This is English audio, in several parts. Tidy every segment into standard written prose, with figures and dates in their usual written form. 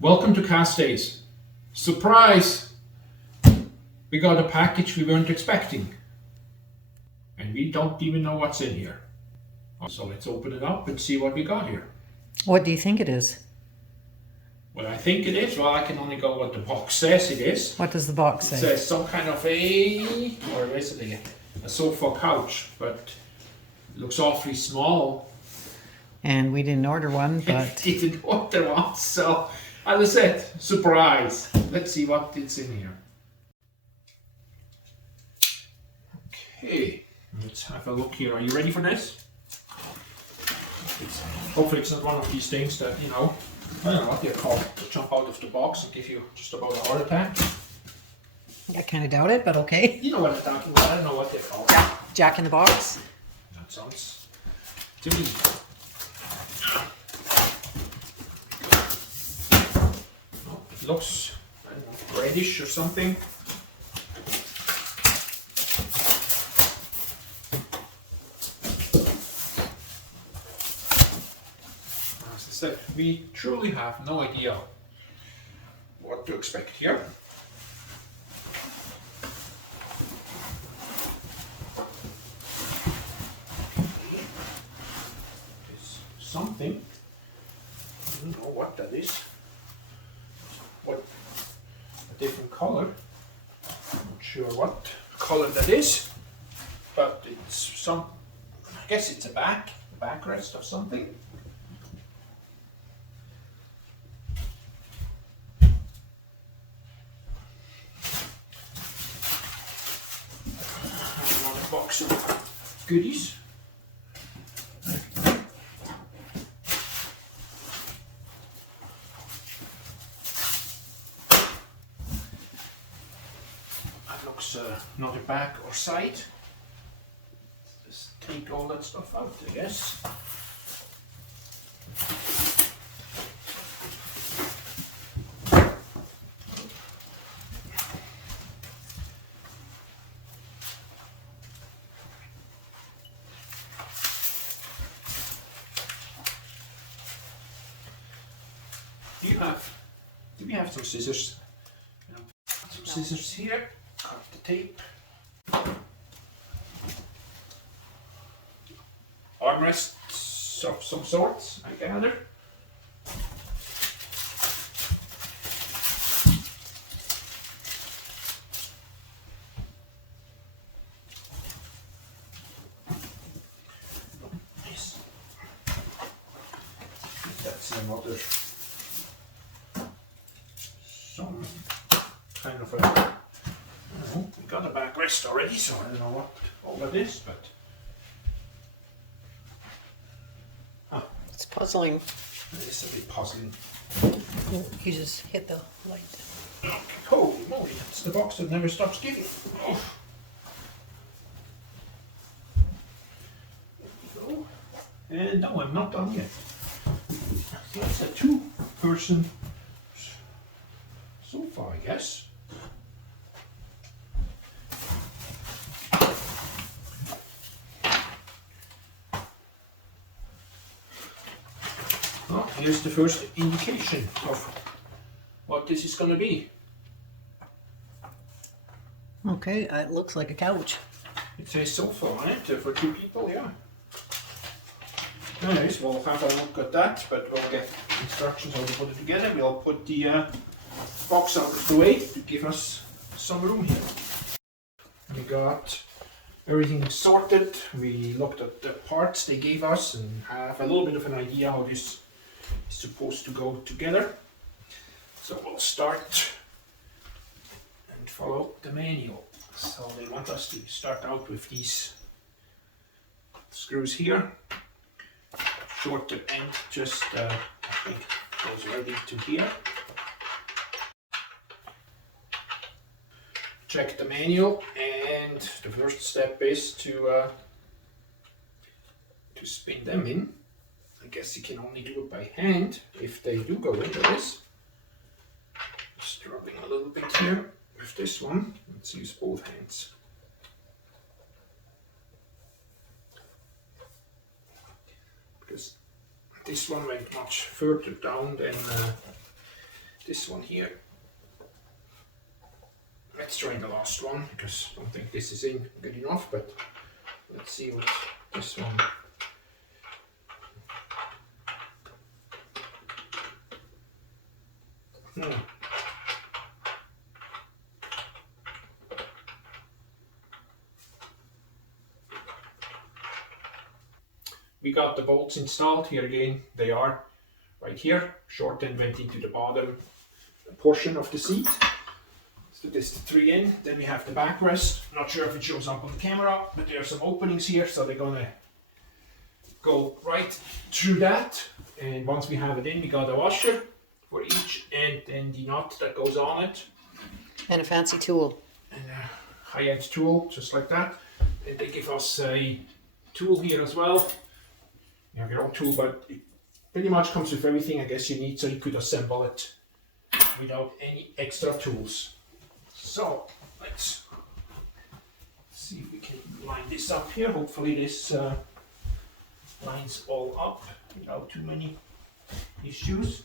Welcome to KassDays. Surprise! We got a package we weren't expecting. And we don't even know what's in here. So let's open it up and see what we got here. What do you think it is? What I think it is, well, I can only go what the box says it is. What does the box It say? says some kind of or is it a sofa couch, but it looks awfully small. And we didn't order one, but Didn't order one, so as I said, surprise. Let's see what is in here. Okay, let's have a look here. Are you ready for this? Hopefully it's not one of these things that, I don't know what they're called, that jump out of the box and give you just about a heart attack. I kind of doubt it, but okay. You know what I'm talking about, I don't know what they're called. Jack in the box. That sounds to me. Oh, it looks, I don't know, reddish or something. As I said, we truly have no idea what to expect here. Something. I don't know what that is. What a different color. Not sure what color that is, but it's some. I guess it's a backrest of something. Another box of goodies. Looks not a back or side. Just take all that stuff out, I guess. Do we have some scissors? Some scissors here. Cut the tape. Armrests of some sorts, I gather. Nice. That's another some kind of a. We got a backrest already, so I don't know what all that is, but It's puzzling. it is a bit puzzling. You just hit the light. Okay, holy moly, it's the box that never stops giving. Oh. There we go. And no, I'm not done yet. That's a two-person sofa, I guess. Well, here's the first indication of what this is going to be. Okay, it looks like a couch. It says sofa on it for two people, yeah. Anyways, we'll have a look at that, but we'll get instructions how to put it together. We'll put the box out of the way to give us some room here. We got everything sorted. We looked at the parts they gave us and have a little bit of an idea how this is supposed to go together. So we'll start and follow the manual. So they want us to start out with these screws here. Shorter end just I think goes right into here. Check the manual, and the first step is to spin them in. I guess you can only do it by hand if they do go into this. Just rubbing a little bit here with this one. Let's use both hands. Because this one went much further down than this one here. Let's try the last one because I don't think this is in good enough, but let's see what this one. We got the bolts installed here again. They are right here. Short end went into the bottom portion of the seat. So this is the 3 in. Then we have the backrest. Not sure if it shows up on the camera, but there are some openings here, so they're gonna go right through that. And once we have it in, we got a washer for each, and then the nut that goes on it. And a fancy tool. And a high-end tool, just like that. And they give us a tool here as well. You have your own tool, but it pretty much comes with everything I guess you need, so you could assemble it without any extra tools. So let's see if we can line this up here. Hopefully this lines all up without too many issues.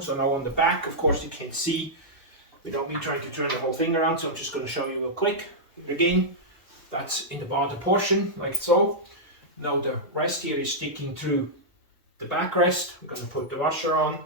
So now on the back, of course, you can see without me trying to turn the whole thing around, so I'm just going to show you real quick. Again, that's in the bottom portion, like so. Now the rest here is sticking through the backrest. We're going to put the washer on,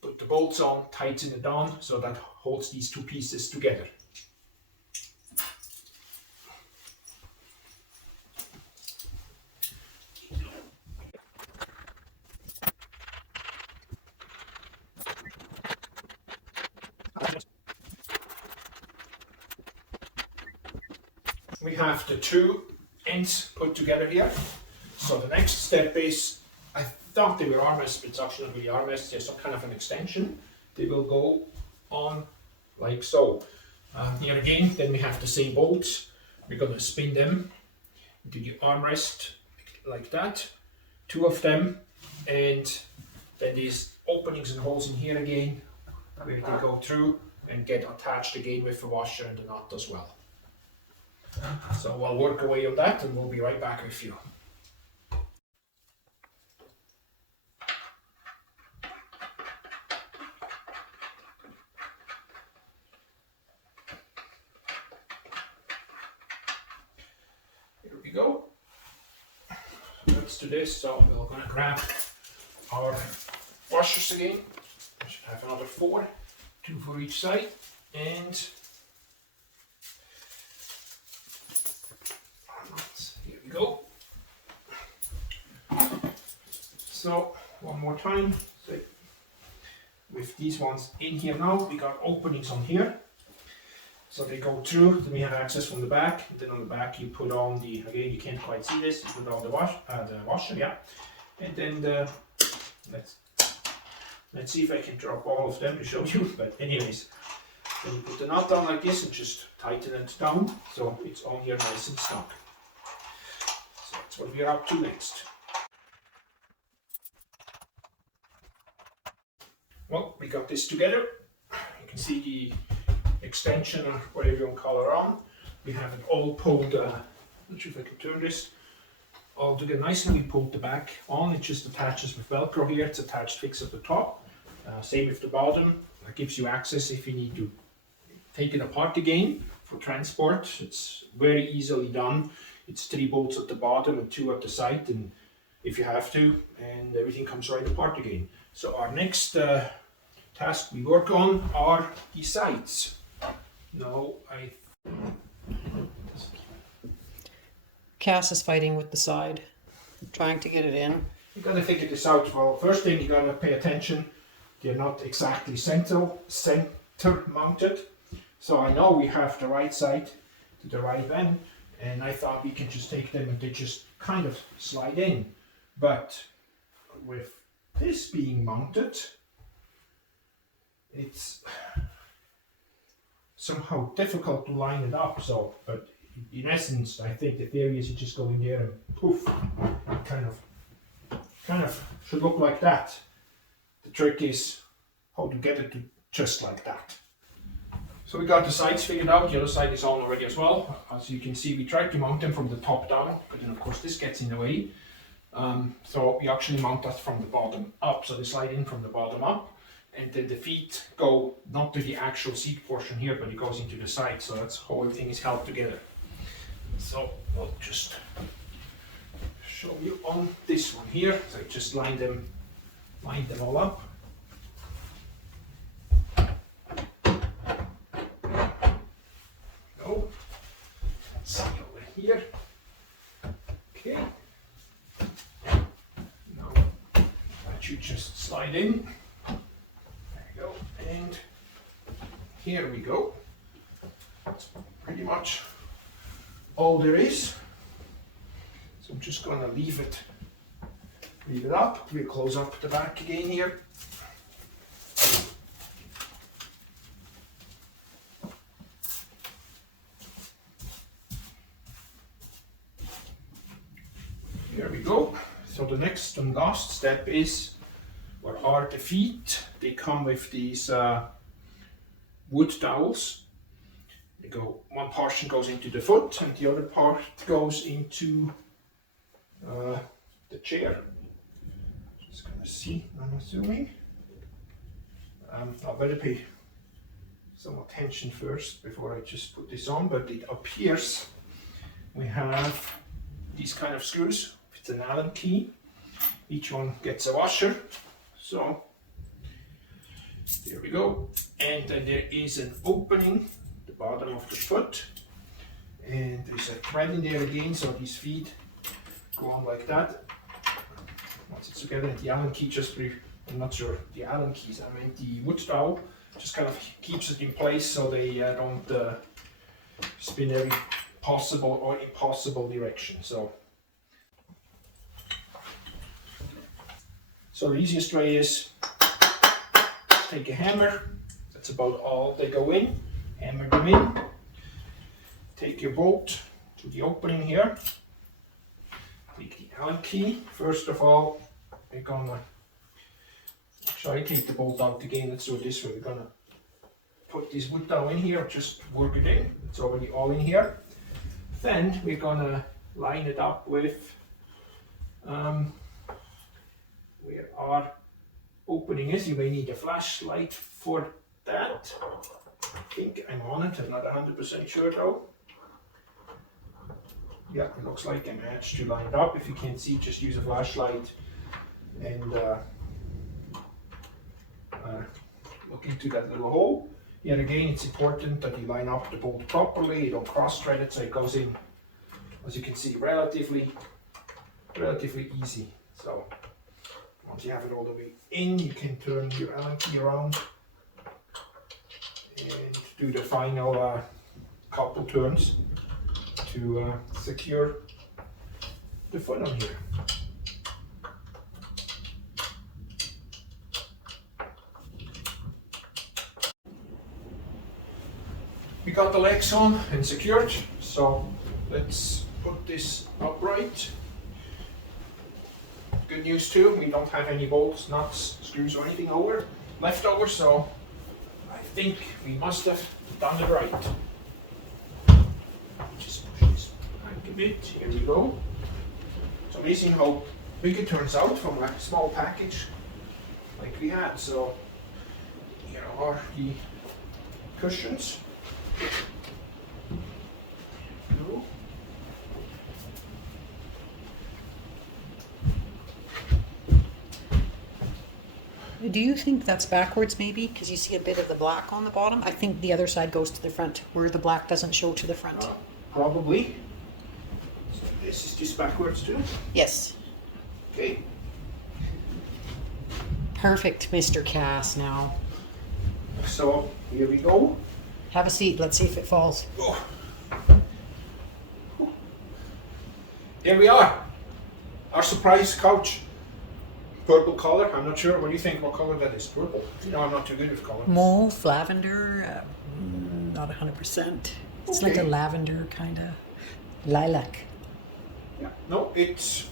put the bolts on, tighten it down, so that holds these two pieces together. We have the two ends put together here. So the next step is, I thought they were armrests, but it's actually not really armrests, there's some kind of an extension. They will go on like so. Here again, then we have the same bolts. We're going to spin them into the armrest like that, 2 of them, and then these openings and holes in here again, where they go through and get attached again with the washer and the nut as well. So I'll work away on that and we'll be right back with you. Here we go. Let's do this. So we're going to grab our washers again. I should have another 4, 2 for each side, and here we go. So one more time, so with these ones in here now, we got openings on here, so they go through. Then we have access from the back, and then on the back you put on the, again you can't quite see this, you put on the washer, yeah, and then let's see if I can drop all of them to show you, but anyways, then you put the nut down like this and just tighten it down so it's on here nice and snug. So that's what we're up to next. Well, we got this together. You can see the extension or whatever you want to call it on. We have it all pulled, not sure if I can turn this, all together nicely. We pulled the back on, it just attaches with Velcro here, it's attached fixed at the top. Same with the bottom, that gives you access if you need to take it apart again for transport. It's very easily done. It's 3 bolts at the bottom and 2 at the side, and if you have to, and everything comes right apart again. So our next task we work on are the sides. Now Kass is fighting with the side, trying to get it in. you gotta figure this out. Well, first thing you gotta pay attention, they're not exactly center mounted. So I know we have the right side to the right end, and I thought we can just take them and they just kind of slide in. But with this being mounted, it's somehow difficult to line it up. So, but in essence, I think the theory is you just go in there and poof, it kind of should look like that. The trick is how to get it to just like that. So we got the sides figured out, the other side is on already as well. As you can see, we tried to mount them from the top down, but then of course this gets in the way. So we actually mount that from the bottom up, so they slide in from the bottom up, and then the feet go not to the actual seat portion here, but it goes into the side, so that's how everything is held together. So we'll just show you on this one here. So I just line them all up. Go. Let's see over here. Okay. Now that you just slide in. There you go. And here we go. That's pretty much all there is. So I'm just going to leave it up. We'll close up the back again here. Here we go. So the next and last step is, what are the feet? They come with these wood dowels. They go, one portion goes into the foot and the other part goes into the chair. Just gonna see, I'm assuming. I'll better pay some attention first before I just put this on, but it appears we have these kind of screws. It's an Allen key. Each one gets a washer. So there we go. And then there is an opening at the bottom of the foot. And there's a thread in there again, so these feet go on like that. Once it's together, and the Allen key just, I'm not sure, the Allen keys, I mean the wood dowel, just kind of keeps it in place so they don't spin every possible or impossible direction. So the easiest way is take a hammer, that's about all they go in, hammer them in, take your bolt to the opening here, take the Allen key. First of all, we're gonna, actually I take the bolt out again, let's do it this way. We're gonna put this wood dowel in here, just work it in, it's already all in here. Then we're gonna line it up with where our opening is. You may need a flashlight for that. I think I'm on it, I'm not 100% sure though. Yeah, it looks like I managed to line it up. If you can't see, just use a flashlight and look into that little hole. Yet again, it's important that you line up the bolt properly, you don't cross thread it, so it goes in, as you can see, relatively easy. So once you have it all the way in, you can turn your Allen key around and do the final couple turns to secure the foot on here. We got the legs on and secured, so let's put this upright. Good news too, we don't have any bolts, nuts, screws or anything left over, so I think we must have done it right. Just push this back a bit, here we go. It's amazing how big it turns out from a small package like we had. So here are the cushions. No. Do you think that's backwards maybe? Because you see a bit of the black on the bottom. I think the other side goes to the front, where the black doesn't show to the front. Probably. So this is just backwards too? Yes. Okay. Perfect, Mr. Kass now. So here we go. Have a seat, let's see if it falls. Oh. There we are. Our surprise couch. Purple color, I'm not sure. What do you think? What color that is? Purple. You know, I'm not too good with color. Mauve, lavender, not 100%. It's like a lavender kind of lilac. Yeah, no, it's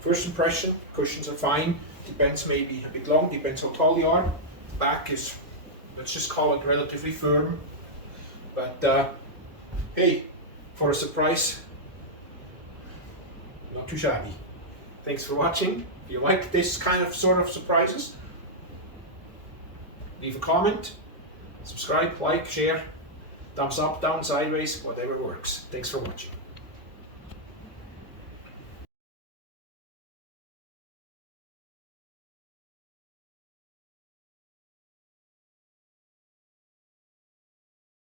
first impression. Cushions are fine. Depends, maybe a bit long, depends how tall you are. Back is, let's just call it relatively firm. But hey, for a surprise, not too shabby. Thanks for watching. If you like this kind of sort of surprises, leave a comment, subscribe, like, share, thumbs up, down, sideways, whatever works. Thanks for watching.